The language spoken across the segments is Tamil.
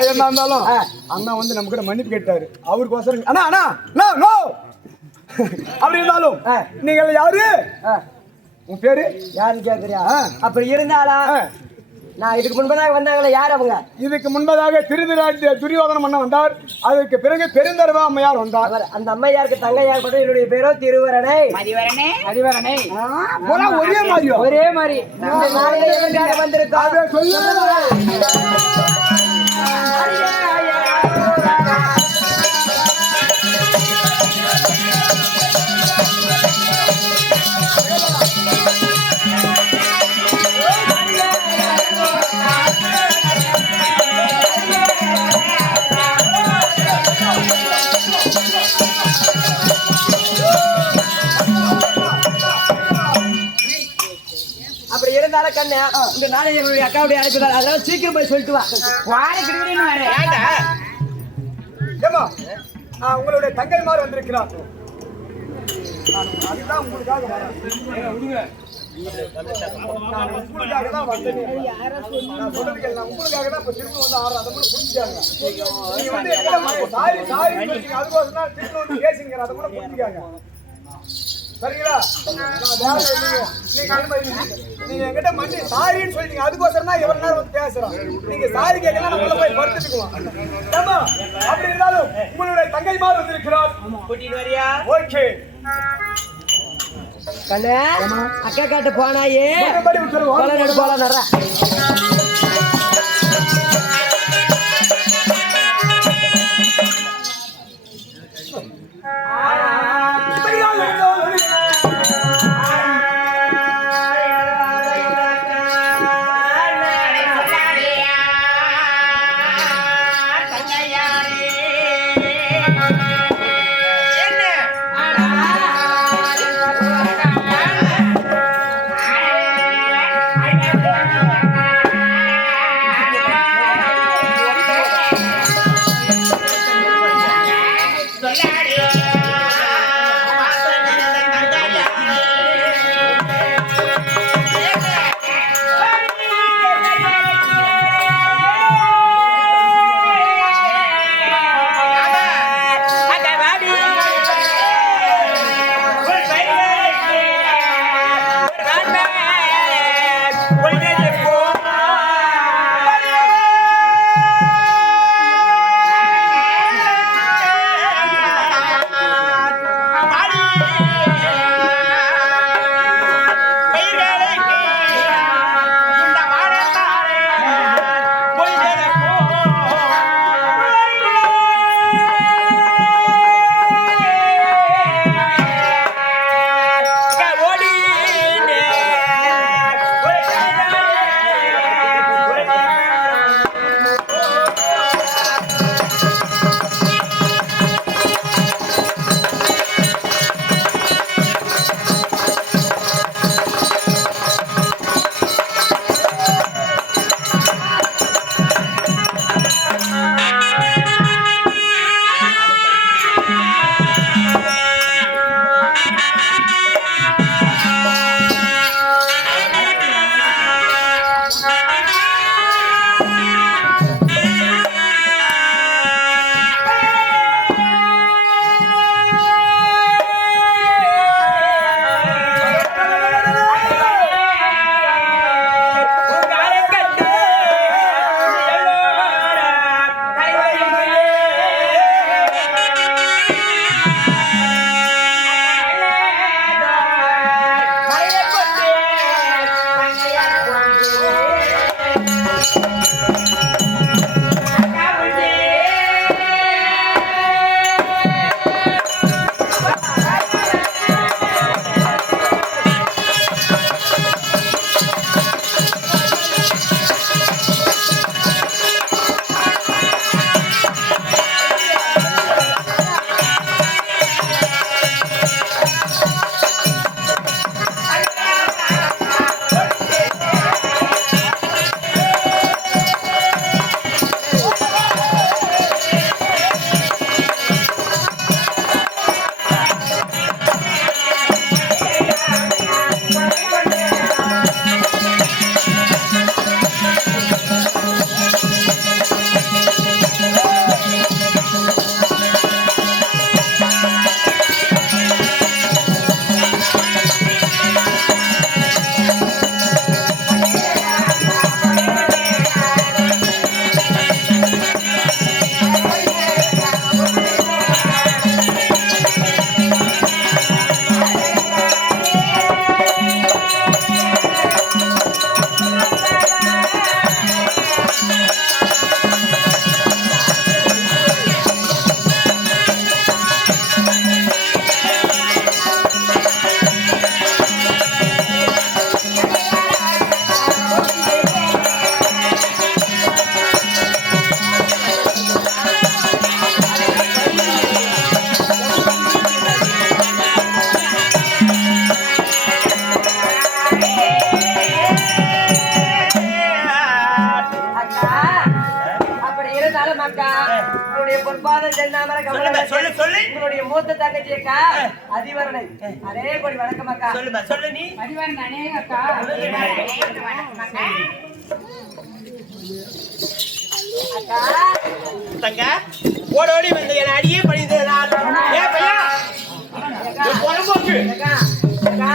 ஆயிரம் இருந்தாலும் அண்ணா வந்து நம்ம கிட்ட மன்னிப்பு கேட்டாரு. அவருக்கோசரம் அண்ணா அண்ணா நோ அப்படி இருந்தாலும் நீங்கள் யாரு? உன் பேரு யாருன்னு கேக்குறியா? அப்படி இருந்தாளா? நான் இதுக்கு முன்பதாக வந்தாங்களே, யார் அவங்க? இதுக்கு முன்பதாக திருவிராட்டிய துரியோதனம் அண்ணன் வந்தார். அதற்கு பிறகு பெருந்தரவா அம்மையார் வந்தார். அந்த அம்மையாருக்கு தங்கையார் பட்ட என்னுடைய பேரோ திருவரணை. மதிவரணை ஒரே மாதிரி ஒரே மாதிரி வந்திருக்காங்க. அப்படி இருந்தாலும் கண்ணு இந்த நாளை எங்களுடைய அக்காவுடைய அழைப்புதான். அதனால சீக்கிரம் போய் சொல்லிட்டு வா. உங்களுடைய தங்கைமார் வந்திருக்கிறார். அதுதான் உங்களுக்காக உங்களுக்காக தான் வந்தேன். நான் சொல்றதுக்கு நான் உங்களுக்காக தான் இப்ப திரும்ப வந்து ஆடுறேன். அதை கூட புரிஞ்சுக்காங்க. நீங்க வந்து சாரி அதுக்கோசம் தான் திரும்ப வந்து பேசுங்க. அதை கூட புரிஞ்சுக்காங்க. சரிங்களா? நீங்க என்கிட்ட மண்ணி சாரின்னு சொல்லிட்டீங்க. அதுக்கோசரம் தான் எவ்வளவு நேரம் வந்து பேசுறோம். நீங்க சாரி கேட்கலாம், நம்மள போய் படுத்துக்குவோம். அப்படி இருந்தாலும் உங்களுடைய தங்கைமார் வந்திருக்கிறார். ஓகே கண்ணு அக்கா காட்டு போனாயே போல என்னுடைய பொற்பாத சென்னாமல கமல சொல்லு சொல்லு உங்களுடைய மூத்த தங்கச்சி அக்கா அதிவரணை அதே போடி வணக்கம் அக்கா சொல்லு நீ அதிவரணை அனே அக்கா அக்கா தங்க ஓடோடி வந்து என் அடியே படிது ஏ பையா போறம்போக்கு அக்கா அக்கா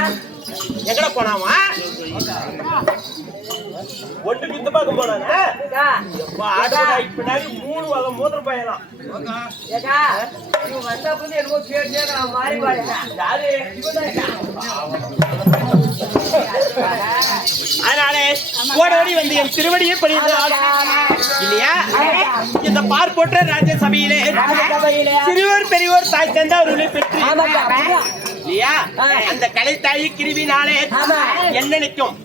எங்கட போனாமா ஒட்டு குத்து பார்க்க போனானே அக்கா பின்னாடி 3 வகை மூத்திரம் பயலாம் ஏக்கா நீ வந்த புது என்னமோ கேட்டே நான் மாறி பாருங்க யாரு அதனாலே ஓடோடி வந்து என் திருவடியை பணிந்தார் இல்லையா இந்த பார்ப்போற்ற ராஜ்யசபையிலே சிறுவர் பெரியோர் தாய் தந்தவர்களை பெற்று இல்லையா அந்த கலை தாயி கிருவினாலே என்ன நினைக்கும்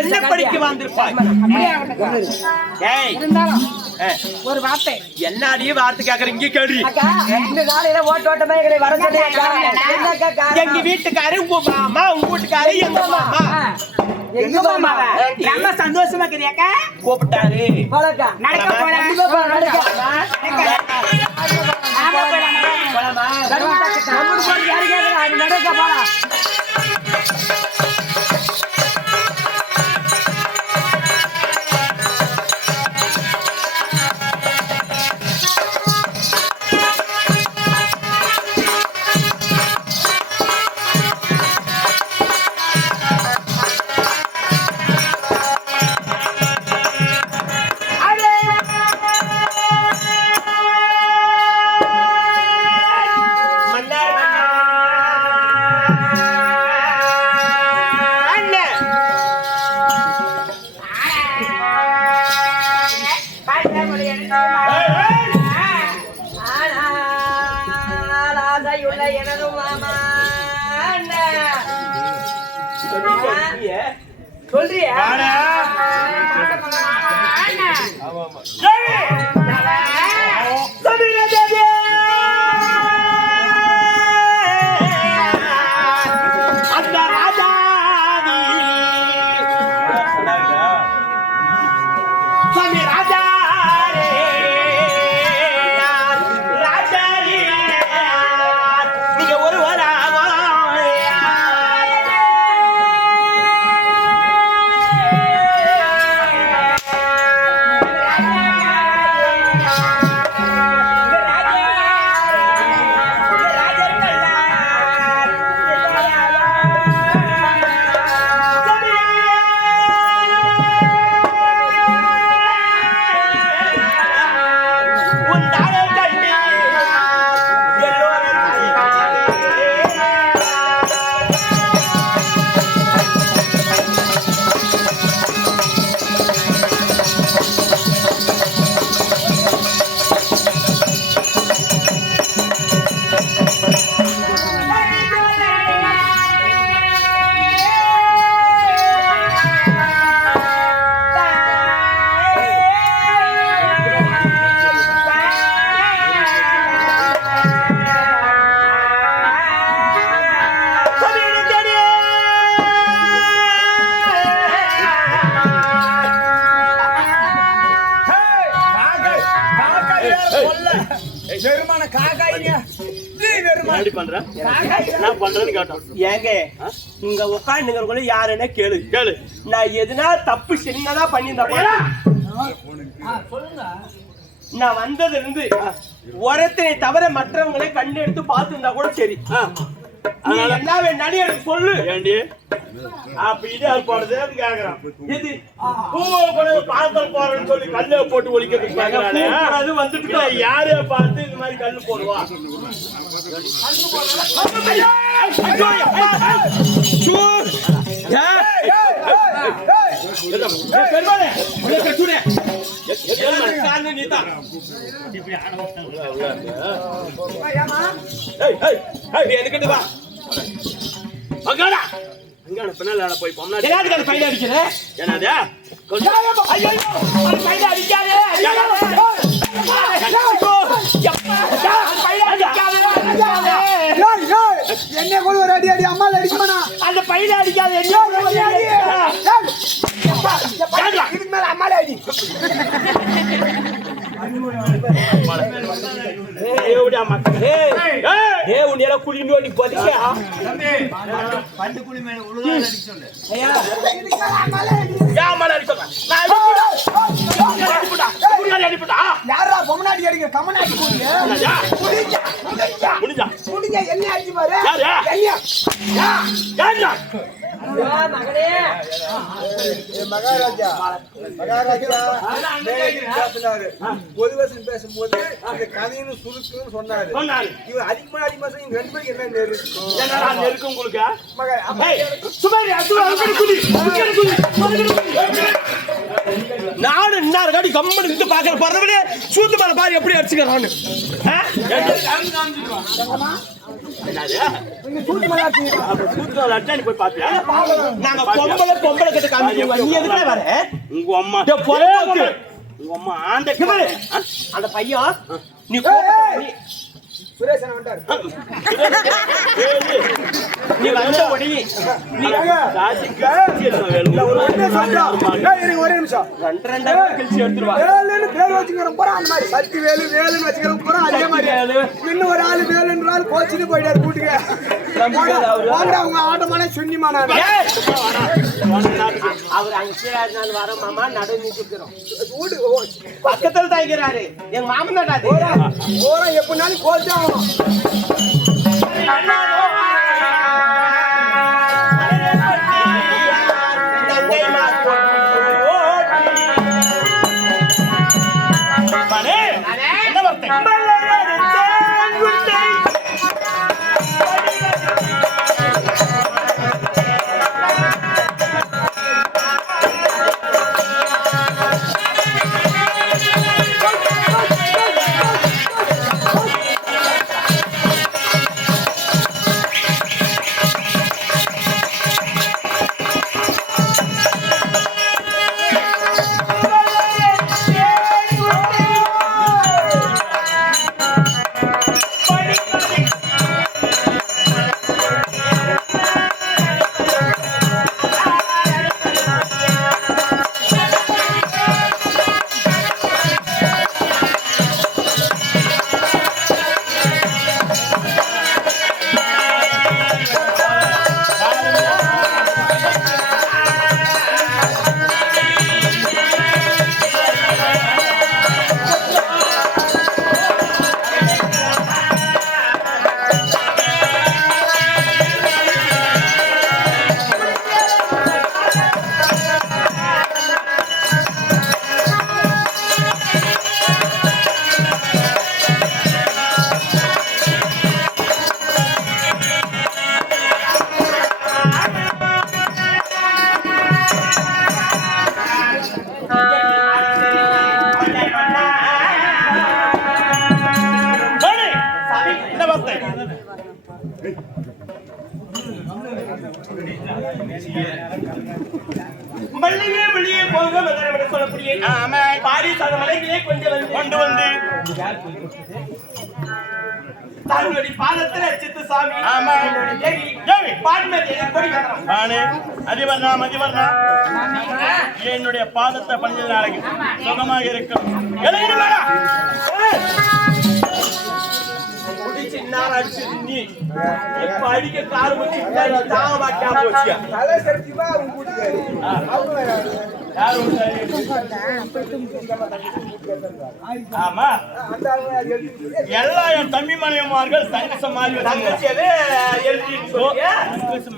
என்ன படிக்க வந்திருப்பாய் ஒரு வார்த்தை என்னடியே வார்த்தை கேக்குற இங்க கேள்வி அக்கா இந்த நாளையில ஓட்டோட்டமா எங்களை வர சொல்லி எங்க வீட்டுக்காரு உங்க மாமா உங்க வீட்டுக்காரு எங்க மாமா எங்க மாமா ரொம்ப சந்தோஷமா இருக்கிறியாக்கா கூப்பிட்டாரு போலக்கா நடக்க போலாம் நடக்க போலாம் எனது மாமா சொல்றியா வெறுமான காக்காயிங்க ஏங்க இங்க உட்காந்துங்க யாருன்னா கேளு கேளு நான் எதுனா தப்பு சின்னதா பண்ணியிருந்தா நான் வந்ததுல இருந்து ஒருத்தனை தவிர மற்றவங்களை கண்டு எடுத்து பார்த்துருந்தா கூட சரி என்ன வேண்டாம் எனக்கு சொல்லு ஏண்டி அப்ப இது போறது கேக்குறான் இது பூவை கூட பாத்தல் போறேன்னு சொல்லி கல்ல போட்டு ஒழிக்கிறதுக்கு அது வந்துட்டு யாரைய பார்த்து இந்த மாதிரி கல்லு போடுவா போய் பையன் அடிக்கிறேன் என்னது என்ன கூட ஒரு அடி அடி அம்மால அடிக்கணும் அந்த பையன் அடிக்காத இதுக்கு மேல அம்மால அடி எப்படியா மக்கள் ஏய் உன்னையில குளிந்து ஓடி போதிக்கா பண்டு குழி மேல உழுதா அடிக்க சொல்லு ஐயா யா மல அடிச்சா நான் அடிப்புடா யாரா பொம்மனாடி அடிக்க கமனாடி குடியா முடிஞ்சா என்ன அடிச்சு பாரு யாரு யாரு மகனே மகாராஜா பொதுவாசன் பேசும்போது இந்த கதைன்னு சுருக்குன்னு சொன்னாரு இவன் அதிகமா இவங்க ரெண்டு பேருக்கு என்ன நெருக்கம் உங்களுக்கு நாடு இன்னார் காடி கம்மன் இருந்து பாக்குற பறவை சூத்து மேல பாரு எப்படி அடிச்சுக்கிறான்னு போய் பாத்தியா நாங்க பொம்பளை கிட்ட காமிக்கிறோம் நீ எதுக்குள்ள வர உங்க அம்மா உங்க அம்மா அந்த பையன் நீ சுரேஷன் வந்துட்டாரு நீ வந்த உடனே ஒரே நிமிஷம் ரெண்டு கழிச்சு எடுத்துருவா வேலுன்னு பேர் வச்சுக்கிறோம் போறோம் அந்த மாதிரி சக்தி வேலுன்னு வச்சுக்கிறோம் போறோம் அதே மாதிரி இன்னும் ஒரு ஆளு வேலுன்ற ஆள் கோச்சிட்டு போயிட்டாரு கூட்டுக்கு அவங்க ஆட்டமான சுண்ணிமான அவர் அங்கே வர மாமா நடு நிற்கிறோம் வீடு பக்கத்துல தாங்கிறாரு எங்க மாமன் தான் போறோம் எப்படினாலும் கோச்சு ஆகணும் மல்லிகை வெளியே போக மகனவனை சொல்லக்கூடிய பாரிஸ் அந்த மலையிலே கொண்டு வந்து தாங்களுடைய பாதத்தில் அச்சித்து சாமி தேவி பான்மதி எப்படி அதிவர்ணா என்னுடைய பாதத்தை பஞ்ச நாளைக்கு சுகமாக இருக்கும் சின்னார் அடிச்சு நீ இப்ப அடிக்க கால் வச்சு தாங்க மாட்டா போச்சியா தலை சரிச்சுமா அவங்க கூட்டிக்காரு ஆமா எல்லா என் தம்பி மனைவிமார்கள் தங்கச்ச மாதிரி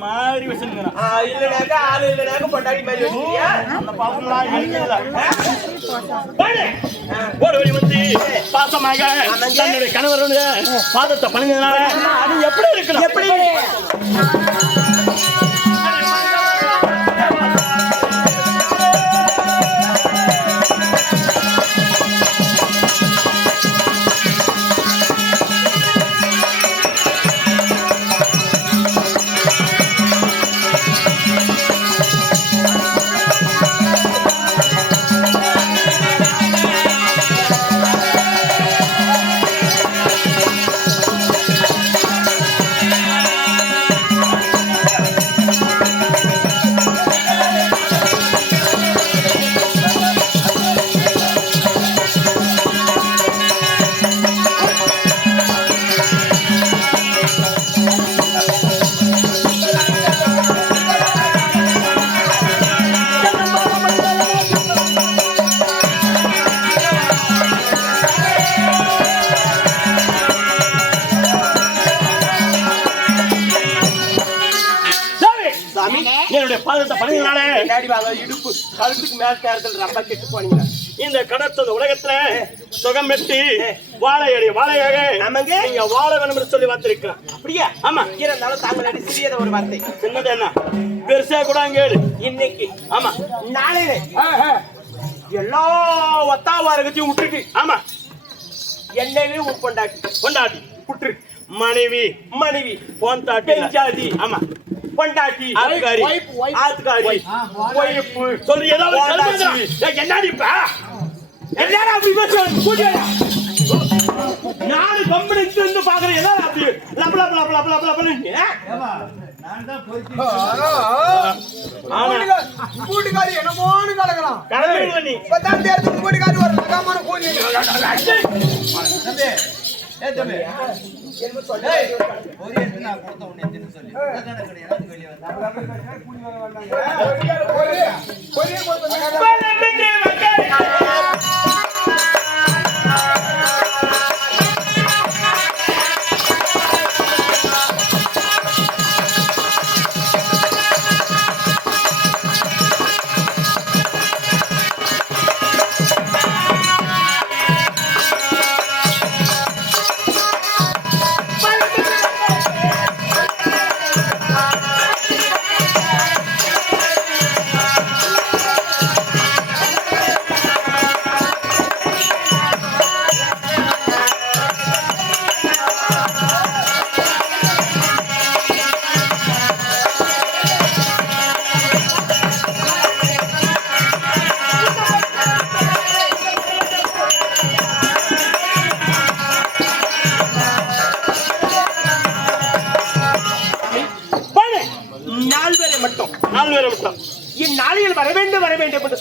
மாறி வச்சிருக்கிறான் இல்லனாக்கா ஆளு இல்லனாக்கா பொண்டாடி மாதிரி வச்சிருக்கியா அந்த பாசம்லாம் எழுதிடல ஒரு வழி வந்து பாசமாக தன்னுடைய கணவருடைய பாதத்தை பணிஞ்சதுனால அது எப்படி இருக்கணும் எப்படி என்னுடைய பாதத்தை பணிங்களாலே முன்னாடி வாங்க இடுப்பு கழுத்துக்கு மேல தேர்தல் ரொம்ப கெட்டு போனீங்க. இந்த கடத்த உலகத்துல சுகம் பெற்று வாழையாக நமக்கு நீங்க வாழ வேணும் என்று சொல்லி வந்திருக்கிறேன். அப்படியா? ஆமா. இருந்தாலும் தாங்களடி சிறியத ஒரு வார்த்தை. சின்னது என்ன பெருசா கூட கேளு. இன்னைக்கு ஆமா நாளையில எல்லா ஒத்தாவாரகத்தையும் விட்டுருக்கு. ஆமா என்னவே கொண்டாட்டி விட்டுரு. மனைவி பொண்டாட்டி பெஞ்சாதி. ஆமா பொண்டாட்டி ஆத்துக்காரி சொல்லி ஏதாவது என்னடி எல்லாரும் அப்படி நாலு கம்பெனி இருந்து பாக்குறேன். ஏதாவது அப்படி கூட்டுக்காரி என்னமோன்னு கலக்கலாம். இப்பதான் தேர்தல் கூட்டுக்காரி ஒரு ரகமான கூலி. இந்நாளில் வர வேண்டும் என்று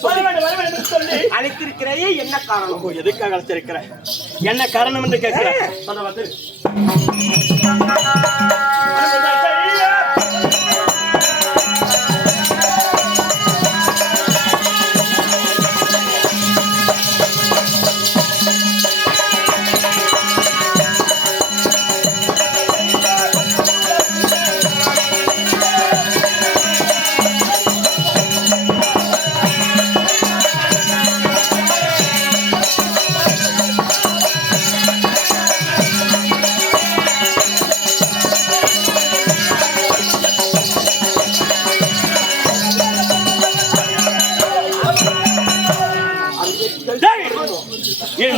சொல்லி அழைத்திருக்கிறேயே என்ன காரணம்? எதுக்காக அழைத்திருக்கிறேன்? என்ன காரணம் என்று கேட்கிறேன்.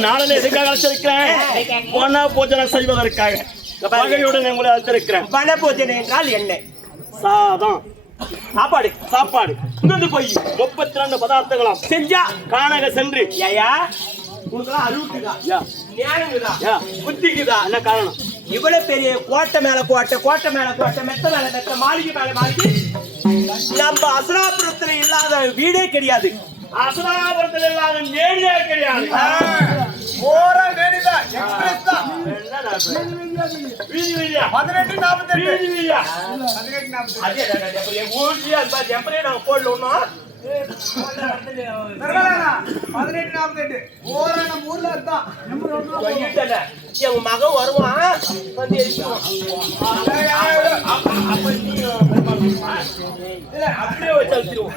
நாளில் எதுக்காக அழைத்திருக்கிறேன்? வன பூஜனை செய்வதற்காக வகையுடன் உங்களை அழைத்திருக்கிறேன். வன பூஜனை என்றால் என்ன? சாதம் சாப்பாடு இங்கிருந்து போய் 32 பதார்த்தங்களும் செஞ்சா காணக சென்று ஐயா உனக்கெல்லாம் அழுவுக்குதா ஞானங்குதா புத்திக்குதா? என்ன காரணம்? இவ்வளவு பெரிய கோட்டை மேல கோட்டை மெத்த மேல மெத்த மாளிகை மேல மாளிகை நம்ம அசுராபுரத்துல இல்லாத வீடே கிடையாது. அசுராபுரத்தில் இல்லாத நேடியே கிடையாது. எங்க மகன் வருவான் வந்து அப்படியே வச்சு அழிச்சிருவோம்.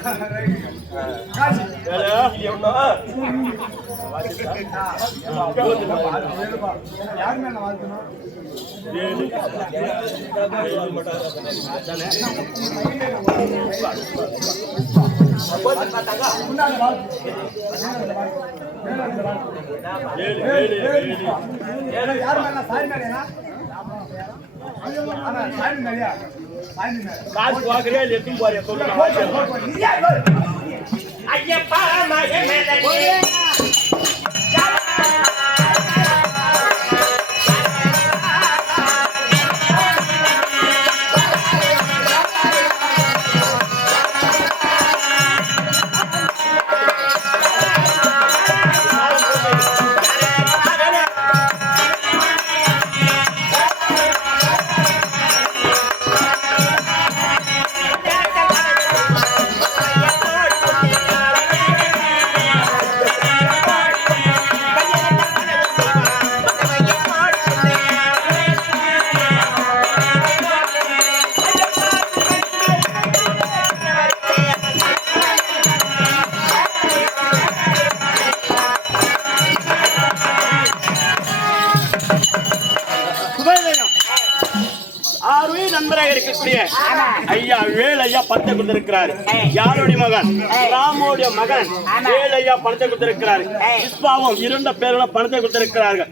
காசு வாக்குறியா எத்தும் போறியா சொல்லுங்க. ஐயப்பா சுபோதயம். ஆர்வே நண்பராக இருக்கக்கூடிய ஐயா வேலையா பணத்தை கொடுத்திருக்கிறார். யாருடைய மகன்? ராமோடைய மகன் வேலையா பணத்தை கொடுத்திருக்கிறார். இஸ்பாவும் இரண்டு பேர்களும் பணத்தை கொடுத்திருக்கிறார்கள்.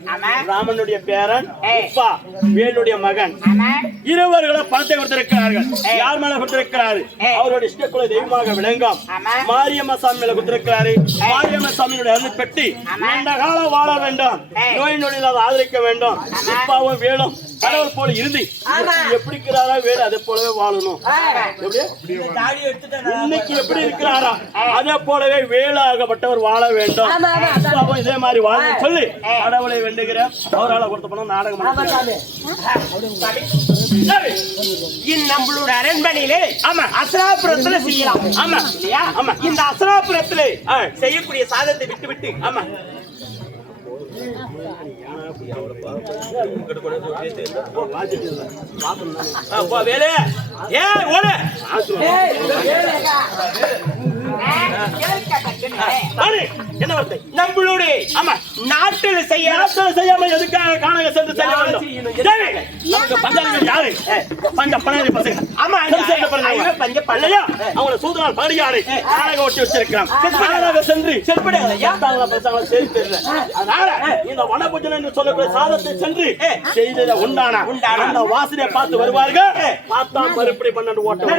ராமனுடைய பேரன் இஸ்பா வேலுடைய மகன் இருவர்களும் பணத்தை கொடுத்திருக்கிறார்கள். யார் மேல கொடுத்திருக்கிறாரு? அவருடைய இஷ்டக்குல தெய்வமாக விளங்கும் மாரியம்மா சாமி மேல கொடுத்திருக்கிறாரு. மாரியம்மா சாமியுடைய அருள் பெட்டி நீண்ட காலம் வாழ வேண்டும், நோய் நொடியில்லாத ஆதரிக்க வேண்டும். இஸ்பாவும் வேலும் கடவுள் போல இருந்து எப்படி இருக்கிறாரா வேறு அதே போலவே வாழணும். இன்னைக்கு எப்படி இருக்கிறாரா அதே போலவே வேலாகப்பட்டவர் வாழ வேண்டும். இதே மாதிரி வாழ சொல்லி கடவுளை வேண்டுகிற அவரால் கொடுத்த பணம் நாடகம். நம்மளோட அரண்மனையிலே ஆமா அசராபுரத்துல செய்யலாம். ஆமா இல்லையா? ஆமா. இந்த அசராபுரத்துல செய்யக்கூடிய சாதத்தை விட்டு விட்டு ஆமா நம்மளுடைய நாட்டில் செய்யாம எதுக்காக காணக சென்று செய்ய வேண்டும்? யாரு? பஞ்ச பணி பசங்க. ஆமா பஞ்ச பள்ளையா அவங்களை சூதனால் பாடியாரு காணக ஓட்டி வச்சிருக்கிறான். சென்று அதனால இந்த வனபூஜனை என்று சொல்லக்கூடிய சாதத்தை சென்று செய்ததை உண்டான அந்த வாசனை பார்த்து வருவார்கள். பார்த்தா மறுபடி 12 ஓட்டம்.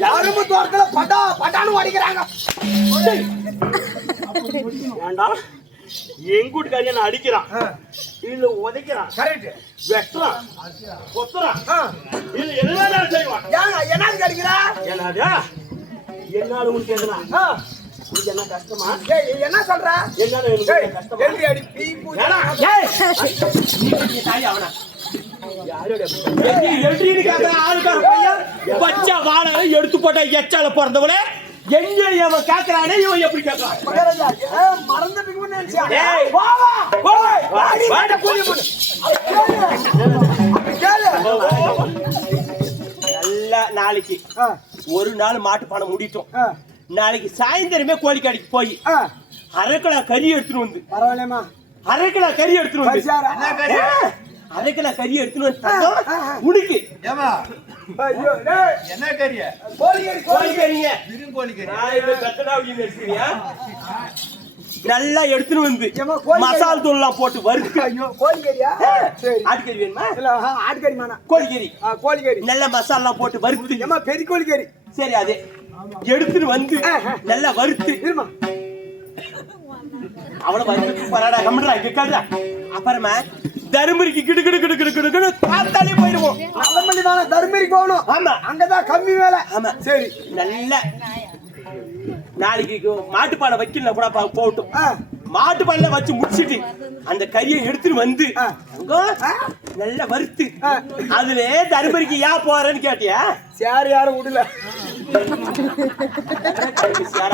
கரும்பு தோட்டத்துல பட்டான்னு அடிக்கிறாங்க. எங்கூட்டு காரியம் அடிக்கிறான், இல்ல உதைக்கிறான், வெட்டுறான், கொத்துறான், இது எல்லாம் செய்வான். என்னது அடிக்கிறா? என்னடா என்னால உனக்கு எதுனா என்ன கஷ்டமா? என்ன சொல்ற? எடுத்து போட்ட எச்சால பிறந்தவளே எங்க அவன் கேட்கிறானே இவன் எப்படி கேட்கிறான்? நாளைக்கு ஒரு நாள் மாட்டு பணம் முடிட்டோம். நாளைக்கு சாயந்தரமே கோழிக்காடிக்கு போய் அரைக்கிலோ கறி எடுத்துட்டு வந்து அரைக்கிலோ கறி எடுத்துட்டு வந்து அரைக்கிலோ கறி எடுத்துட்டு வந்து உனக்கு என்ன கறிய? கோழிக்கறிங்க நல்லா எடுத்துட்டு வந்து மசால் தூள்லாம் போட்டு வறுத்து. கோழிக்கறியா? ஆட்டுக்கறி வேணுமா? ஆட்டுக்கறி மானா கோழிக்கறி. கோழிக்கறி நல்ல மசாலாம் போட்டு வறுத்து. பெரிய கோழிக்கறி. சரி, அது எடுத்துட்டு வந்து நல்லா வறுத்து அவ்வளவு பரடா கம்முடா கேட்காதா. அப்புறமா தருமபுரிக்கு கிடு கிடு கிடு கிடு கிடு கிடு காத்தாலே போயிடுவோம். நல்ல தருமபுரி போகணும். ஆமா, அங்கதான் கம்மி வேலை. ஆமா, சரி. நல்ல நாளைக்கு மாட்டுப்பானை வைக்கல கூட போகட்டும். மாட்டுப்பானையில வச்சு முடிச்சிட்டு அந்த கறியை எடுத்துட்டு வந்து நல்ல வறுத்து அதுல தர்மபுரிக்கு ஏன் போறேன்னு கேட்டியா? சேர் யாரும் விடல.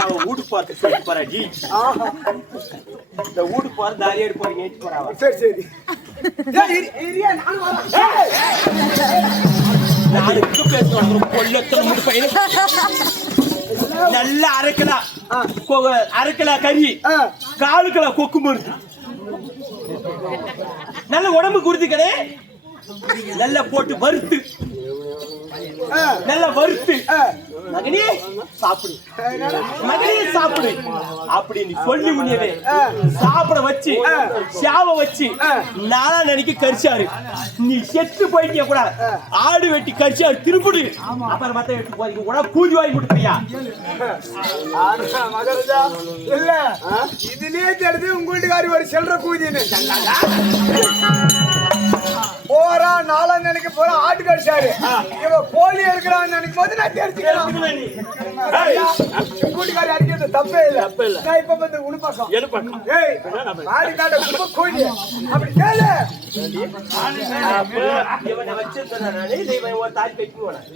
அவன் வீடு போறது சொல்லிட்டு போறா ஜி. இந்த வீடு போற தாரியாடு போறீங்க போறாவா? சரி சரி. நாளைக்கு பேசுவாங்க கொல்லத்துல மூணு பையன் நல்ல அரைக்கலா கறி, 4 கிலோ கொக்கு மருந்து, நல்ல உடம்பு குருதி கடை, நல்லா போட்டு வறுத்து நல்லா வறுத்து மகனே சாப்பிடு, மகனே சாப்பிடு அப்படின்னு சொல்லி முன்னே சாப்பிட வச்சு சாவ வச்சு நாளா நினைக்க கரிச்சாரு. நீ செத்து போயிட்டிய கூட ஆடு வெட்டி கரிச்சாரு திருப்பிடு, அப்புறம் மத்த வெட்டி போறீங்க கூட பூஜை வாங்கி கொடுத்துறியா? மகாராஜா இல்ல இதுலயே தெரிஞ்சு உங்க வீட்டுக்காரி ஒரு செல்ற கூதின்னு போறா. நாலாம் நினைக்க போற ஆட்டு கடிச்சாரு, இவ கோழி இருக்கிறான்னு நினைக்கும் போது நான் தெரிஞ்சுக்கலாம். கூட்டிக்காரி அடிக்கிறது தப்பே இல்ல. நான் இப்ப வந்து உள்பக்கம் ஏய் ஆடு காட்ட கும்ப கோழி அப்படி கேளு. இவனை வச்சிருந்தேன் ஒரு தாய் பெட்டி போனேன்.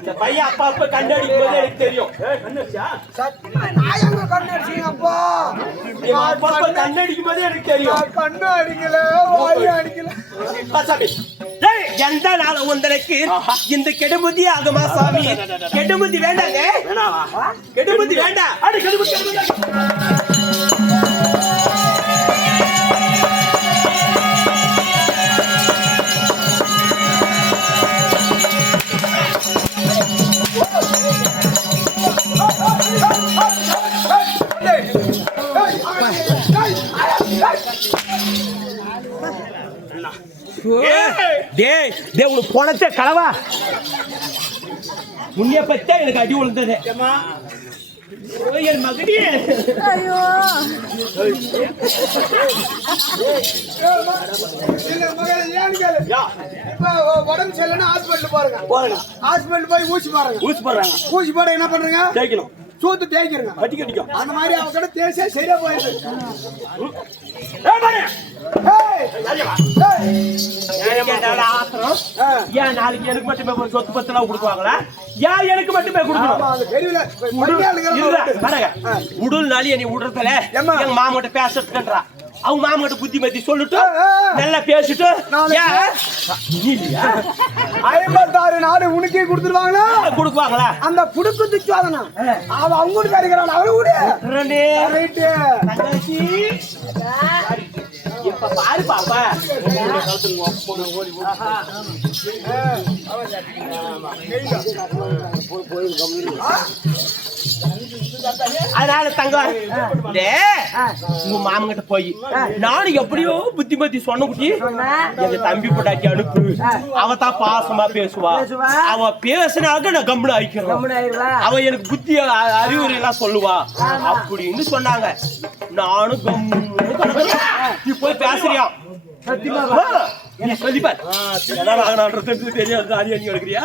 இந்த பையன் அப்பா அப்ப கண்ணடிக்கும் போது எனக்கு தெரியும். சத்தியமா நான் எங்க கண்ணடிச்சீங்க அப்பா? அப்பா அப்ப கண்ணடிக்கும் போது எனக்கு தெரியும். கண்ணு அடிக்கல, வாய் அடிக்கல. எந்த நாள் உங்களுக்கு இந்த கெடுபுத்தி ஆகுமா சாமி? கெடுபுத்தி வேண்டாங்க, கெடுபுத்தி வேண்டாம். பொணச்ச கலவா முன்னைய பத்தா எனக்கு அடி விழுந்தது. என் மகனே உடம்பு சரியில்லைன்னா ஹாஸ்பிட்டல் பாருங்க. ஹாஸ்பிட்டல் போய் ஊசி பாருங்க. ஊசி போட என்ன பண்றீங்க? தேய்க்கணும், சூத்து தேய்க்கிறங்க. கட்டிக்கடிக்கும். அந்த மாதிரி அவங்க கூட தேய்ச்சா சரியா போயிடுது. ஏன் நாளைக்கு எனக்கு மட்டுமே ஒரு சொத்து பத்தெல்லாம் கொடுக்குவாங்களா? ஏன் எனக்கு மட்டுமே கொடுக்கணும்? உடல் நாளி நீ விடுறதுல எங்க மாமாட்ட பேசுறதுன்றா. அவங்க மாமாட்ட புத்தி மத்தி சொல்லிட்டு நல்லா பேசிட்டு 56 நாடு உனக்கே கொடுத்துருவாங்களா? கொடுக்குவாங்களா? அந்த புடுக்கு சோதனை அவ அவங்க கறிக்கிறான். அவரு கூட இப்ப பாரு பாப்பா அதனால தங்கம் உங்க மாமங்கிட்ட போய் நானும் எப்படியோ புத்தி பத்தி சொன்ன குட்டி எங்க தம்பி பொண்டாட்டி அனுப்பு, அவதான் பாசமா பேசுவா. அவ பேசினாக்க நான் கம்முனு ஆயிக்கிறேன். அவ எனக்கு புத்தி அறிவுரை எல்லாம் சொல்லுவா அப்படின்னு சொன்னாங்க. நானும் கம்முனு நீ போய் பேசுறியா? நீ சொல்லிப்பார் தெரியாது. அணி அணி எடுக்கிறியா?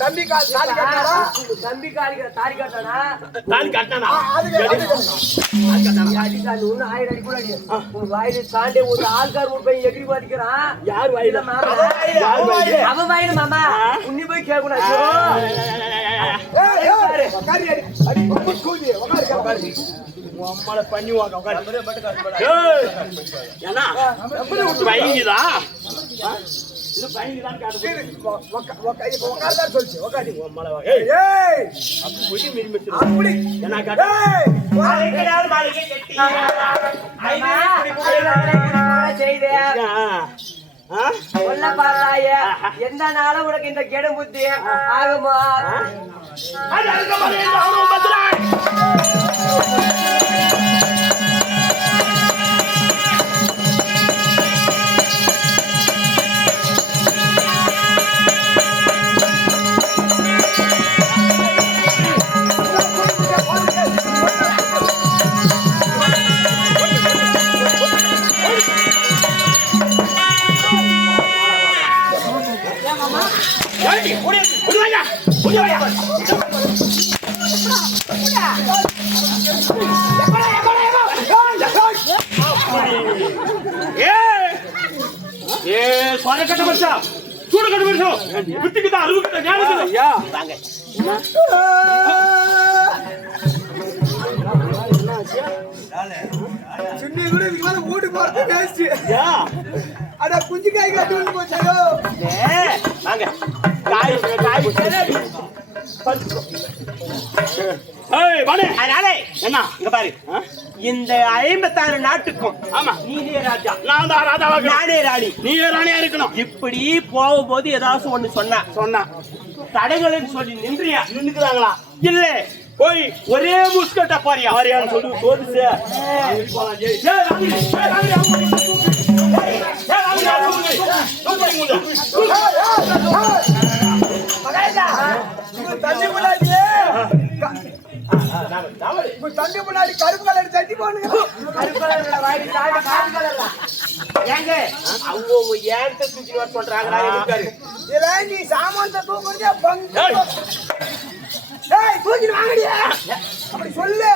தம்பி தாலி கட்டானா ஆள்கார் எகிரி பாதிக்கிறான். யார் வாயில? அவன் வாயில மாமா உன்னி போய் கேட்கணும். உக்காரி அடி ரொம்ப கூதி உக்காரு அம்மால பண்ணி வாங்க உட்காரு. ஏன்னா பயங்குதா இது பயங்குதான் காட்டு. இப்ப உக்கார்தான் சொல்லிச்சு உக்காடி அம்மால ஏய் அப்படி போய் மீன் அப்படி என்ன காட்டு. எந்த நாளும் உனக்கு இந்த கெடு புத்தி ஆகுமா? அது அறுக்க மாட்டேன் அவனும் பத்துறான். சின்ன கூட இதுக்கு மேல ஓடி போறது வேஸ்ட். அட குஞ்சு காய் கட்டி வந்து போச்சாயோ. என்ன இங்க பாரு, இந்த 56 நாட்டுக்கும் ஆமா நீனே ராஜா, நான் தான் ராஜாவாக, நானே ராணி. நீ ராணியா இருக்கணும். இப்படி போகும்போது ஏதாவது ஒண்ணு சொன்னா தடைகள்னு சொல்லி நின்றியா? நின்னுக்குறாங்களா? இல்ல போய் ஒரே முஸ்கட்ட பாரியா ஆரியான்னு சொல்லி சோதிச்சு தண்ணி முன்னாடி கருப்பு கலர் சட்டி போனுங்க. ஏங்க அவங்க ஏன்ட்ட தூக்கி வர சொல்றாங்களா? இருக்காரு இல்ல நீ சாமான்த தூக்குறதே பங்கு. ஏய் தூக்கிட்டு வாங்கடியா அப்படி சொல்லு.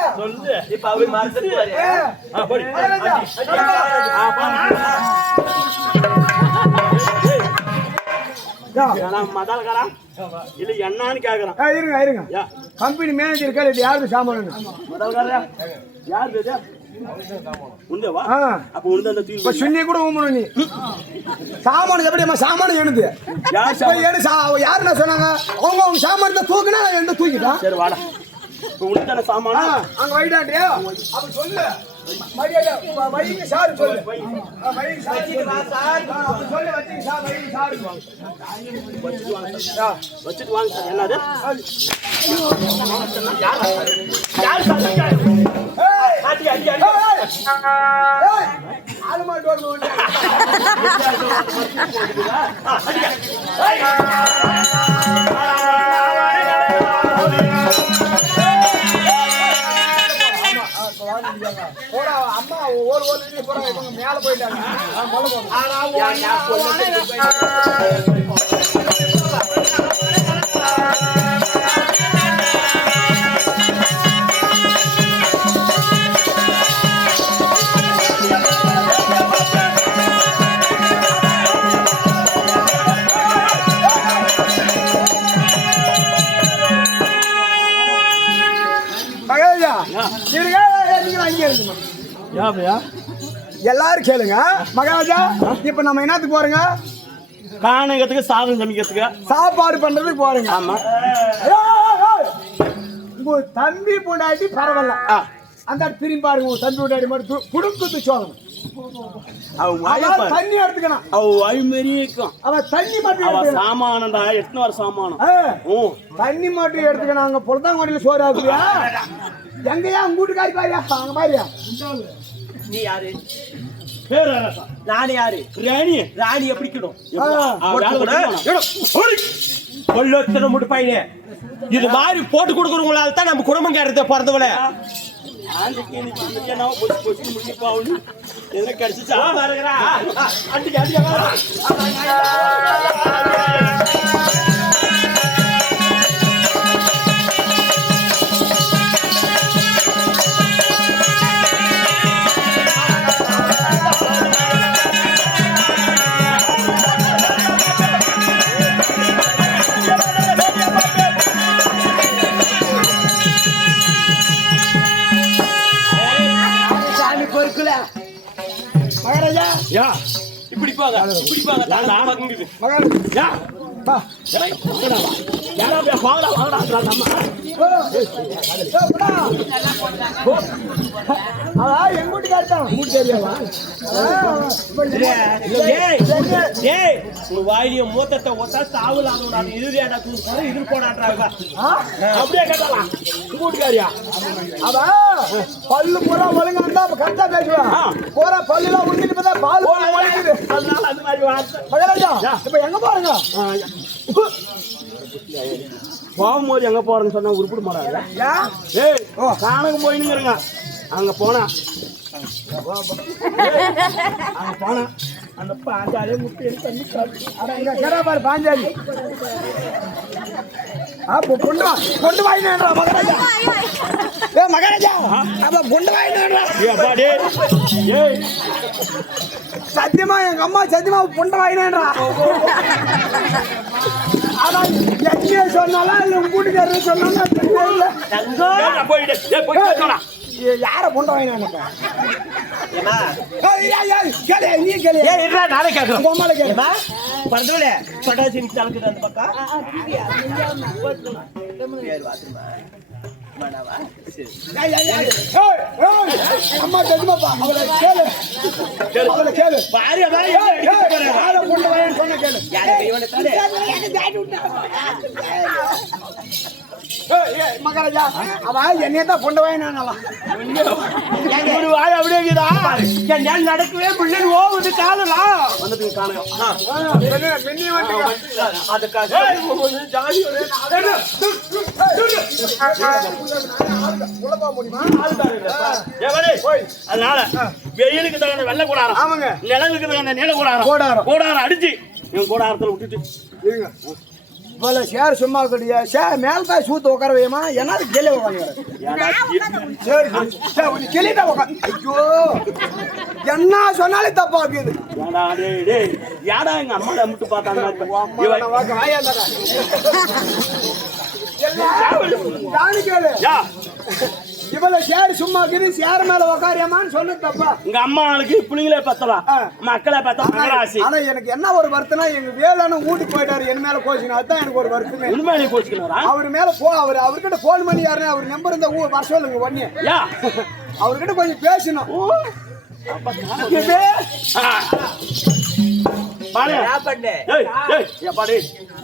இப்ப அவர் மறந்துட்டு போடி மதால்காரா இல்ல என்னன்னு கேக்குறான். இருங்க கம்பெனி மேனேஜர் இருக்காரு, இது யாரு சாமான்? மதால்காரா யாரு இது? உண்டவா? அப்ப உண்டு அந்த தீ சுண்ணி கூட ஊமணும். நீ சாமான் எப்படிமா சாமான் எழுது யாரு நான் சொன்னாங்க? அவங்க சாமான் தான் தூக்குனா எந்த தூக்கிட்டான். சரி வாடா, இப்ப உண்டான சாமானா அங்க வைடாண்டியா அப்படி சொல்லு. மரியாதை வைங்க சார் சொல்லு. வைங்க சார் சார் அப்படி சொல்லு. வச்சிங்க சார் வைங்க சார் வச்சிட்டு வாங்க சார். என்னது யார் சார்? அடி அடி அடி ஆளுமா டோர் போடு. போடா அம்மா ஒரு போறாங்க, இவங்க மேல போயிட்டாங்க. மகேஷா எல்லாரும் கேளுங்க. மகாராஜா இப்ப நம்ம என்னத்துக்கு போறோங்க? காணகத்துக்கு சாதம் சமைக்கிறதுக்கு சாப்பாடு பண்றதுக்கு போறீங்க. ஆமா. உங்க தம்பி பொண்டாட்டி பரவாயில்ல, அந்த திரும்பி பாருங்க. உங்க தம்பி பொண்டாட்டி மட்டும் குடும்பத்து சோதனை. தண்ணி எடுத்துக்கணும். அவன் தண்ணி மட்டும் சாமானண்டா 8 வருஷம் சாமானம். தண்ணி மட்டும் எடுத்துக்கணும். அங்க பொழுதாங்கோட்டையில சோறு ஆகுறியா? எங்கயா உங்க வீட்டுக்காரி பாரியா? அங்க பாரியா? நீ யாரு? பேரு நான் யாரு? ராணி. ராணியை பிடிக்கணும். கொள்ளத்தனை முட்டு பையனே, இது மாதிரி போட்டு கொடுக்குறவங்களால தான் நம்ம குடும்பம் கேட்டத பிறந்தவள. கிடைச்சிச்சா? மகாராஜா யா இப்படி போங்க தலை பங்குது. மகாராஜா யா பா யாரா போய் வாங்கடா வாங்கடா நம்ம அதான் எங்க வீட்டுக்காரத்தான் மூட்டு தெரியாவா ஏய் உங்க வாயிலிய மூத்தத்தை ஒத்தா சாவுல ஆகணும். இதுடா தூக்கு இது போடான்றாங்க. அப்படியே கேட்டலாம் கூட்டுக்காரியா அவன் பல்லு பூரா ஒழுங்கா இருந்தா அப்ப கரெக்டா பேசுவான் பூரா பல்லுலாம் உண்டிட்டு பார்த்தா பால் போல வலிக்குது அதனால அது மாதிரி வார்த்தை மகாராஜா இப்ப எங்க போறீங்க போகும்போது எங்க போறேன்னு சொன்னா உருப்பிட மாட்டாங்க ஏன் ஏய் காணக்கு போயினுங்கிறங்க அங்க போனா அங்க போனா அந்த பாஞ்சாலே முட்டை எடுத்து தண்ணி காட்டு அட இங்க கேடா பாரு பாஞ்சாலி அப்ப பொண்டு வாங்கினேன்றா மகாராஜா மகாராஜா அப்ப பொண்டு வாங்கினேன்றா ஏப்பா டேய் ஏய் சத்தியமா எங்க அம்மா சத்தியமா பொண்டை வாங்கினேன்றா ஆனா எங்கே சொன்னாலும் இல்ல உங்க வீட்டுக்காரரு சொன்னாலும் தெரியல ஏய் போயிடு ஏய் போய் கேட்டடா யார பொண்டை வாங்கினானப்பா கேளு நீ கேளு ஏய் இருடா நானே கேக்குறேன். உங்க அம்மால கேளு பரதோலே பட்டாசி தலக்குது அந்த பக்கம். அம்மா சத்தியமாப்பா அவளை கேளு அவளை கேளு பாரு பாரு யார பொண்டை வாங்கினு சொன்ன கேளு மகாராஜா அவன் என்னையதான் பொண்டை வாங்கினானவா ஒரு வாய் அப்படியே இருக்குதா என் நடக்கவே பிள்ளைன்னு ஓவுது காலலாம் வந்துட்டு காணுங்க மின்னி வந்து அதுக்காக ஜாதி ஒரே உழப்பா முடியுமா அதனால வெயிலுக்கு தகுந்த வெள்ளை கூடாரம் ஆமாங்க நிலவுக்கு தகுந்த நீல கூடாரம் கூடாரம் அடிச்சு இவன் கூடாரத்துல விட்டுட்டு இருங்க இவ்வளோ சேர் சும்மா கிடையாது சேர் மேல்தான் சூத்து உட்கார வையமா என்ன கெளி உட்காந்து சரி சரி கெளிட்டா உட்காந்து ஐயோ என்ன சொன்னாலும் தப்பா இருக்குது யாடா எங்க அம்மாவை அமுட்டு பார்த்தாங்க இவ்வளவு சேர் சும்மா இருக்குது சேர் மேல உட்காரியாமான்னு சொன்னது தப்பா உங்க அம்மாளுக்கு பிள்ளைங்களே பத்தலாம் மக்களை பார்த்தா மகராசி ஆனா எனக்கு என்ன ஒரு வருத்தம்னா எங்க வேளாண் வீட்டுக்கு போயிட்டாரு என் மேல கோச்சினா அதுதான் எனக்கு ஒரு வருத்தமே உண்மையிலே கோச்சுக்கிறாரா அவர் மேல அவர்கிட்ட போன் பண்ணி யாருன்னு அவர் நம்பர் இருந்தா வர சொல்லுங்க உடனே யா அவர்கிட்ட கொஞ்சம் பேசணும்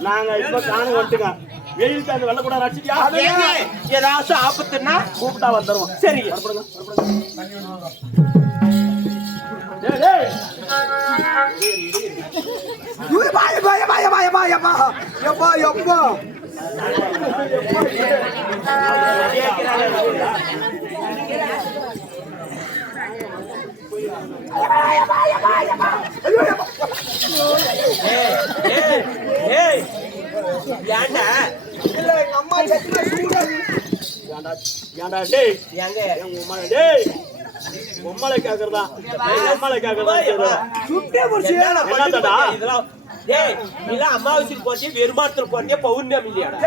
நாங்க இப்ப காண வந்துட்டுங்க வெயிலுக்கு அந்த வெள்ள கூட ரசிச்சியா ஏதாச்சும் ஆபத்துன்னா கூப்பிட்டா வந்துருவோம் சரி ஏண்டா இல்ல எங்க அம்மா சத்தியமா சூடா ஏண்டா டேய் எங்க எங்க அம்மா டேய் உம்மளை கேக்குறதா அம்மாளை கேக்குறதா சுட்டே முடிச்சு என்னடா இதெல்லாம் டேய் இல்ல அமாவாசைக்கு போட்டே வெறுமாத்திர போட்டே பௌர்ணமி இல்லையாடா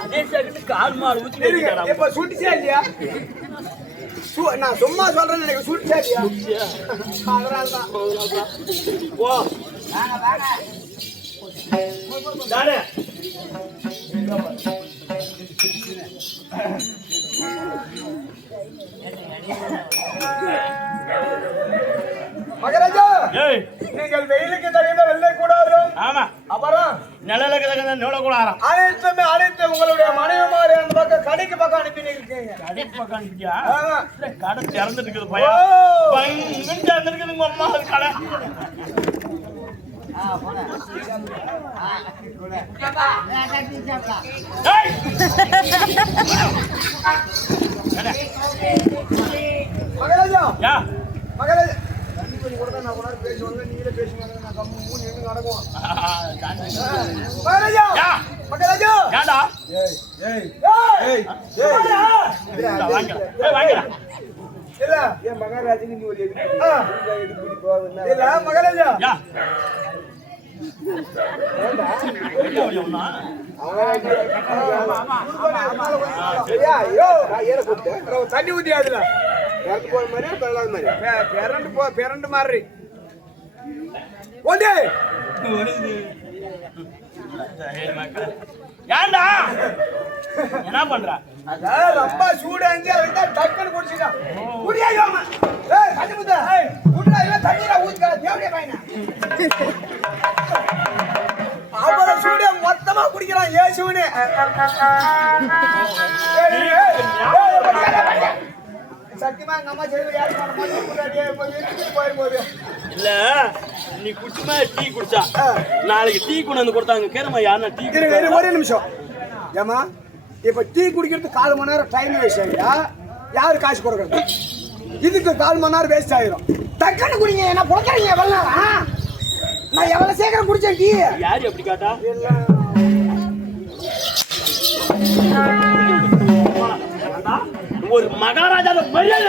அதே செகண்ட் கால் மாடு ஊத்தி இப்ப சுட்டுச்சே இல்லையா நான் சும்மா சொல்றேன் எனக்கு சுட்டுச்சே இல்லையா அதனாலதான் போ தானே மகாராஜா ஏய் நீங்கள் வெயிலுக்கு தகுந்த வெள்ளை கூடாரம் ஆமா அப்புறம் நிழலுக்கு தகுந்த நீல கூடாரம் அனைத்து உங்களுடைய மனைவிமாரி அந்த பக்கம் கடைக்கு பக்கம் அனுப்பி இருக்கீங்க கடைக்கு பக்கம் அனுப்பிட்டியா ஆமா. கடை திறந்துட்டு இருக்குது பையன் ஓ. பயங்கரம் திறந்துருக்குது உங்க அம்மா கடை ஏய் மகாராஜா யா மகாராஜா தண்ணி கொஞ்சம் கொடுத்தா நான் கூட பேசுவாங்க நீங்களே பேசுவாங்க நான் கம்மு மூணு நின்று நடக்கும் மகாராஜா யா மகாராஜா யாடா ஏய் ஏய் ஏய் ஏய் வாங்க ஏய் வாங்கடா இல்ல என் மகாராஜுக்கு நீ ஒரு எடுத்து போகுது இல்ல மகாராஜா யா ஏண்டா ஐயா, ஐயோ, நான் ஏற கூப்பிட்டேன். தண்ணி ஊத்தி அதுல பிறந்து போற மாதிரியா பிறலாத மாதிரியா பிறண்டு மாதிரி ஓடி ஏன்டா என்ன பண்ற? அதான் ரொம்ப சூடாஞ்சி அதுக்கு டக்குன்னு குடிச்சிட்டான். குடியா யோமா. ஏய் கஜமுதா. ஏய் குடிடா இல்ல தண்ணில ஊத்திடா தேவடியே பையனா. அவர சூடே மொத்தமா குடிக்கிறான் இயேசுவே. சத்தியமா நம்ம செய்து யாரு பண்ண மாட்டோம் குடிடே போய் இல்ல நீ குடிச்சுமா டீ குடிச்சா நாளைக்கு டீ கொண்டு வந்து கொடுத்தாங்க கேரமா யாருன்னா டீ ஒரே நிமிஷம் ஏமா இப்ப டீ குடிக்கிறது 4 மணி நேரம் டைம் வேஸ்ட் ஆகியா யாரு காசு கொடுக்கறது இதுக்கு 4 மணி நேரம் வேஸ்ட் ஆயிரும் டக்குன்னு குடிங்க என்ன புழக்கிறீங்க வெள்ளம் நான் எவ்வளவு சீக்கிரம் குடிச்சேன் டீ யாரு எப்படி காட்டா ஒரு மகாராஜா மரியாதை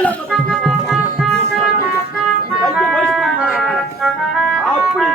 அப்படி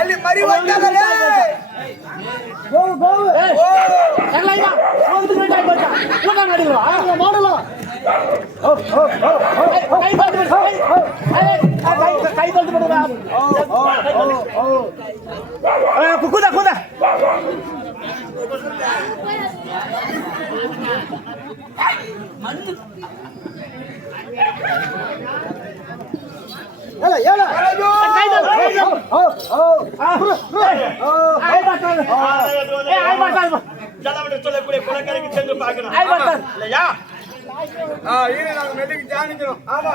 ಅಲ್ಲಿ ಮರಿ ಹೋಗ್ತಾಗಲೇ ಗೋವು ಗೋವು ಎಲ್ಲ ಇಲ್ಲ ಒಂದು ಮಿನಿಟ್ ಆಯ್ತು ಊಟ ಮಾಡಿದ್ರು ಮಾಡಲ್ಲ ಕೈ ಬಂದು ಕೈ ಬಂದು ಬಿಡುವ ಕೂದ ಕೂದ ಹೇಳ ಹೇಳ மெல்லிக்கு தியானிக்கணும் ஆமா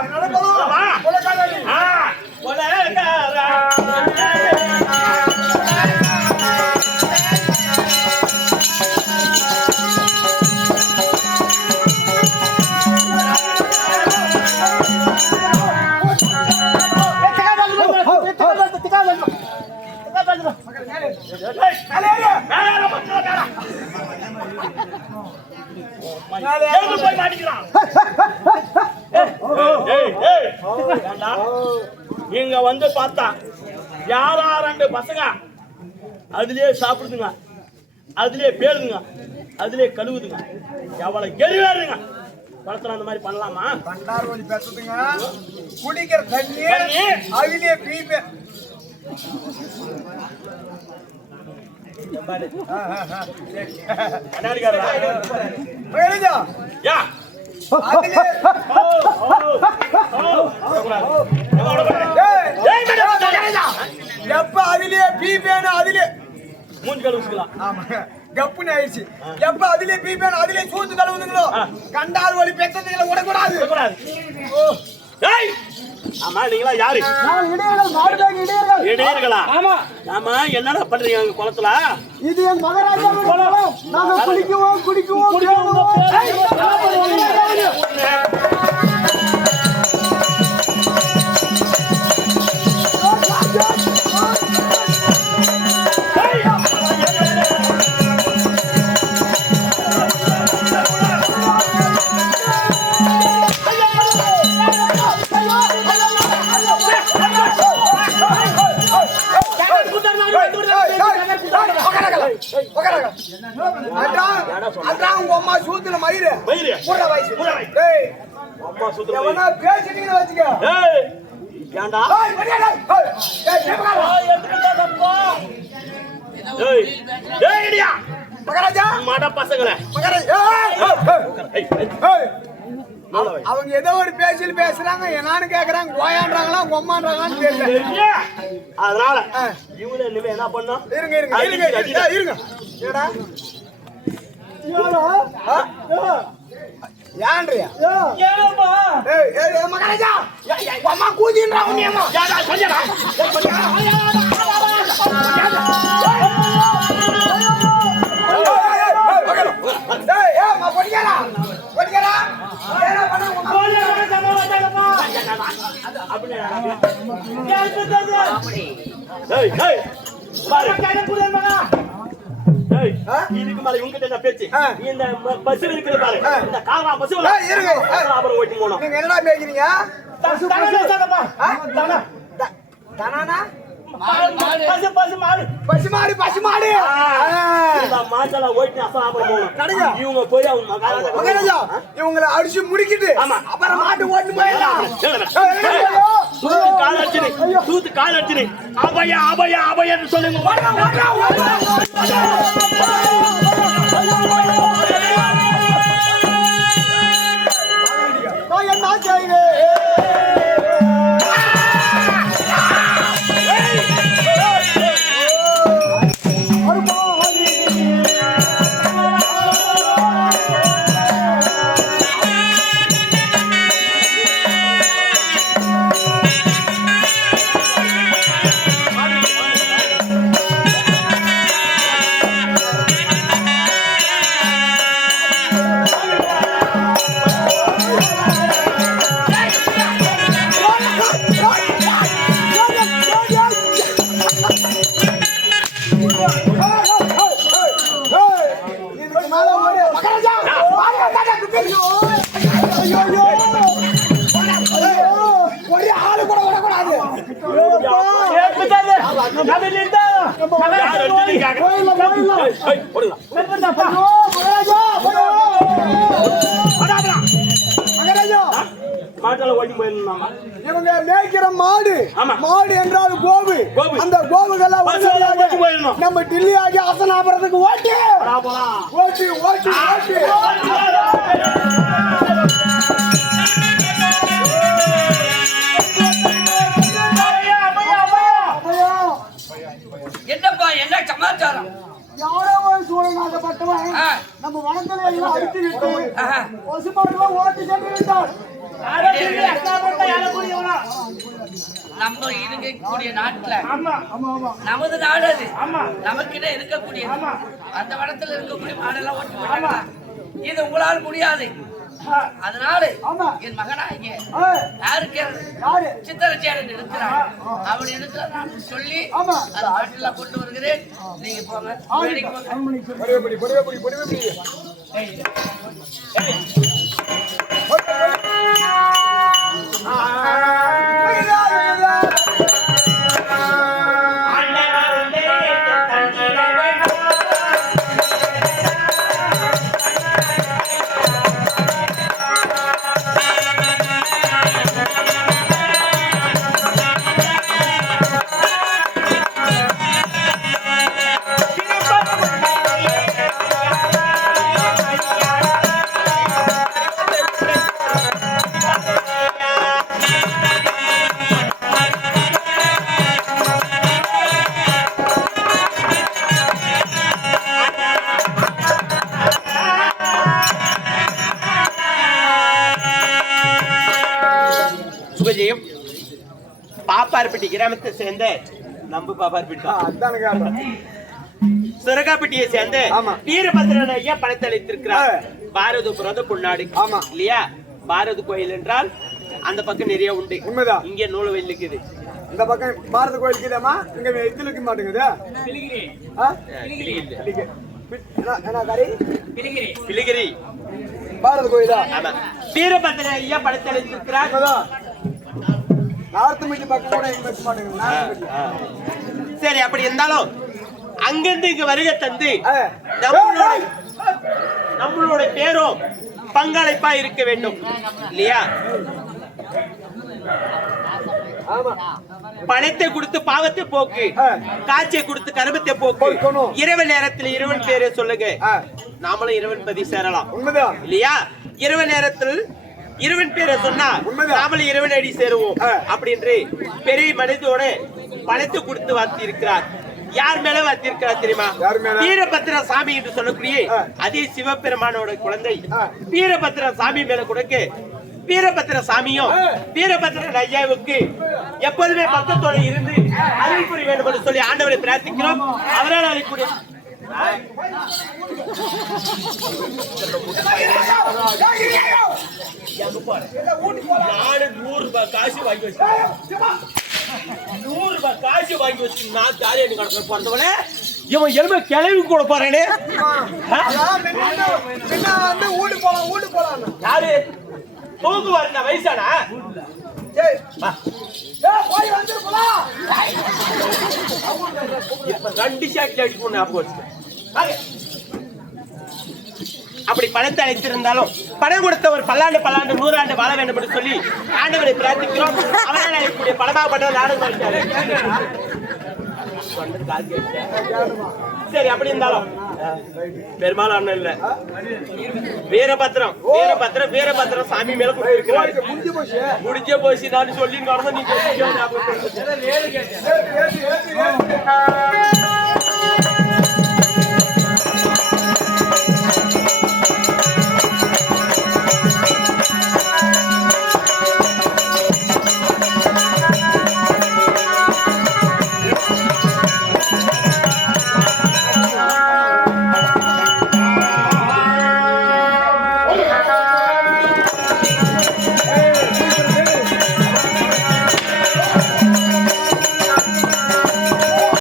இங்க வந்து பார்த்தா யாரா 2 பசங்க அதுலயே சாப்பிடுதுங்க அதுலயே பேருதுங்க அதுலயே கழுவுதுங்க எவ்வளவு கெரிவாருங்க படத்துல அந்த மாதிரி பண்ணலாமா பண்டார் வழி பேசுதுங்க குடிக்கிற தண்ணி அதுலயே பீப்பே எப்ப அதுலயே பீப்பேன்னு அதுலயே மூஞ்சி கழுவிக்கலாம் ஆமா கப்புன்னு ஆயிடுச்சு. எப்ப அதுலயே பீப்பேன் அதுலயே சூத்து கழுவுதுங்களோ கண்டார் வழி பெற்றதுகளை விடக்கூடாது. ஏய் ஆமா நீங்களா யாரு? இடையர்களா? ஆமா. என்னடா பண்றீங்க அங்க குளத்துல? இது என் மகாராஜா குளம். நாங்க குளிக்குவோம் அம்மா சூத்துல மயிறு புற வயசு அம்மா சுத்த எவனா பேசிட்டீங்க வச்சுக்க. ஏண்டா மகாராஜா மாட பசங்களே அவங்க ஏதோ ஒரு பேச்சில் பேசுறாங்க என்னான்னு கேக்குறாங்க கோயான்றாங்களா கொம்மான்றாங்களான்னு தெரியல. அதனால இவங்க இனிமே என்ன பண்ணோம்? இருங்க ஏன்றியா மகாராஜா அம்மா கூதின்றா உன்னியம்மா இதுக்கு மேல இவங்க பேச்சு இந்த பஸ் இருக்குது பாரு இந்த காரா பஸ் அப்புறம் ஓட்டி போனோம். நீங்க என்னடா பேசுறீங்க? பசுமாடு மாட்டெல்லாம் ஓட்டி அப்புறம் போனோம். இவங்க போய் அவங்க இவங்களை அடிச்சு முடிக்கிட்டு அப்புறம் மாட்டு ஓட்டு போயிடலாம். தூத்து கால் அடிச்சு அபயா அபயா அபயன்னு சொல்லுங்க. என்ன செய்வே இவங்க மேய்க்கிற மாடு மாடு என்றால் கோவு. அந்த கோவுகளை நம்ம டில்லி ஆகி அசனாபுரத்துக்கு ஓட்டி ஓட்டி ஓட்டி ஓட்டி என்னப்பா என்ன சமாச்சாரம்? யாரோ ஒரு சூழலாகப்பட்டவன் நம்ம வனத்துல எல்லாம் அடித்து விட்டு பசுமாடுவா ஓட்டி சென்று விட்டார். நம்ம இருக்கக்கூடிய நாட்டுல நமது நாடு அது நமக்கிட்ட இருக்கக்கூடிய அந்த வனத்துல இருக்கக்கூடிய மாடெல்லாம் ஓட்டி போட்டாங்க. இது உங்களால் முடியாது. அதனால என் மகனாகிய யாருக்கு சித்திரச்சேரன் இருக்கிறான். அவன் இடத்துல நான் சொல்லி அந்த நாட்டெல்லாம் கொண்டு வருகிறேன். நீங்க போங்க. Yeah. ஜெயம் பாப்பார்பட்டி கிராமத்தை சேர்ந்த நம்பு பாப்பார்பட்டி அதானே கேட்டேன். சுரகாப்பட்டியை சேர்ந்த ஆமா. வீரபத்ரன் ஐயா படைத்தளித்திருக்கிறார். பாரதபுரம் பொன்னாடு ஆமா. இல்லையா? பாரத கோயில் என்றால் அந்த பக்கம் நிறைய உண்டு. உண்மைதான். இங்க நூலவேல் இருக்குது. இந்த பக்கம் பாரத கோயில் இருக்குதாமா, இங்க இதுல இருக்க மாட்டேங்குது. ஆ? என்ன காரி? பிலிகிரி பாரத கோயிலா? ஆமா. வீரபத்ரன் ஐயா படைத்தளித்திருக்கிறார். உண்மைதான். நார்த் மிட்டி பக்கம் கூட எங்க வைக்க மாட்டேங்குது. நார்த் மிட்டி. சரி, அப்படி இருந்தாலும் அங்கிருந்து இங்க வருகை தந்து ஆ. நம்மளோட பேரும் பங்களிப்பா இருக்க வேண்டும் இல்லையா? ஆமா. பணத்தை கொடுத்து பாவத்தை போக்கு, காட்சியை கொடுத்து கருமத்தை போக்கு. போக்கணும். இரவு நேரத்தில் இறைவன் பேரை சொல்லுங்க. ஆ. நாமளும் இறைவன் பதி சேரலாம் உண்மைதான். இல்லையா? இரவு நேரத்தில் இறைவன் பேரை சொன்னா உண்மைதான். நாமளும் இறைவன் அடி சேருவோம் ஆ. அப்படின்று பெரிய மனிதோட பணத்தை கொடுத்து வாத்தி இருக்கிறார். யார் மேல வாத்தி இருக்கிறார் தெரியுமா? யார் மேல? வீரபத்ர சாமி என்று சொல்லக்கூடிய ஆ. அதே சிவபெருமானோட குழந்தை ஆ. வீரபத்ர சாமி மேல கொடுக்க வீரபத்ர சாமியும் வீரபத்ரன் ஐயாவுக்கு எப்போதுமே பக்கத்தோடு இருந்து அருள் புரிய வேண்டும் என்று சொல்லி ஆண்டவரை பிரார்த்திக்கிறோம். அவரால் அளிக்கூடிய நானு 100 ரூபாய் காசு வாங்கி வச்சேன். 100 ரூபாய் காசு வாங்கி வச்சு நான் ஜாலியா கடற்கரை போறதுவனே இவன் எலும்பு கிளவி கூட போறேனே. வந்து ஊடு போலாம். யாரு தூங்குவாரு? நான் வயசானா? போய் வந்து போலாம். இப்ப 2 ஷாட்ல அடிச்சு போன அப்போ அப்படி பணத்தை அழைத்திருந்தாலும் பணம் கொடுத்த ஒரு பல்லாண்டு 100 ஆண்டு வாழ வேண்டும் என்று சொல்லி ஆண்டவரை பிரார்த்திக்கிறோம். அவரால் அழைக்கக்கூடிய பணமாக பண்ண நாடகம். சரி, அப்படி இருந்தாலும் பெருமாள் அண்ணன் இல்ல, வீரபத்ரம் சாமி மேல கொடுத்திருக்கிறார். முடிஞ்ச போச்சு நான் சொல்லி நடந்த நீங்க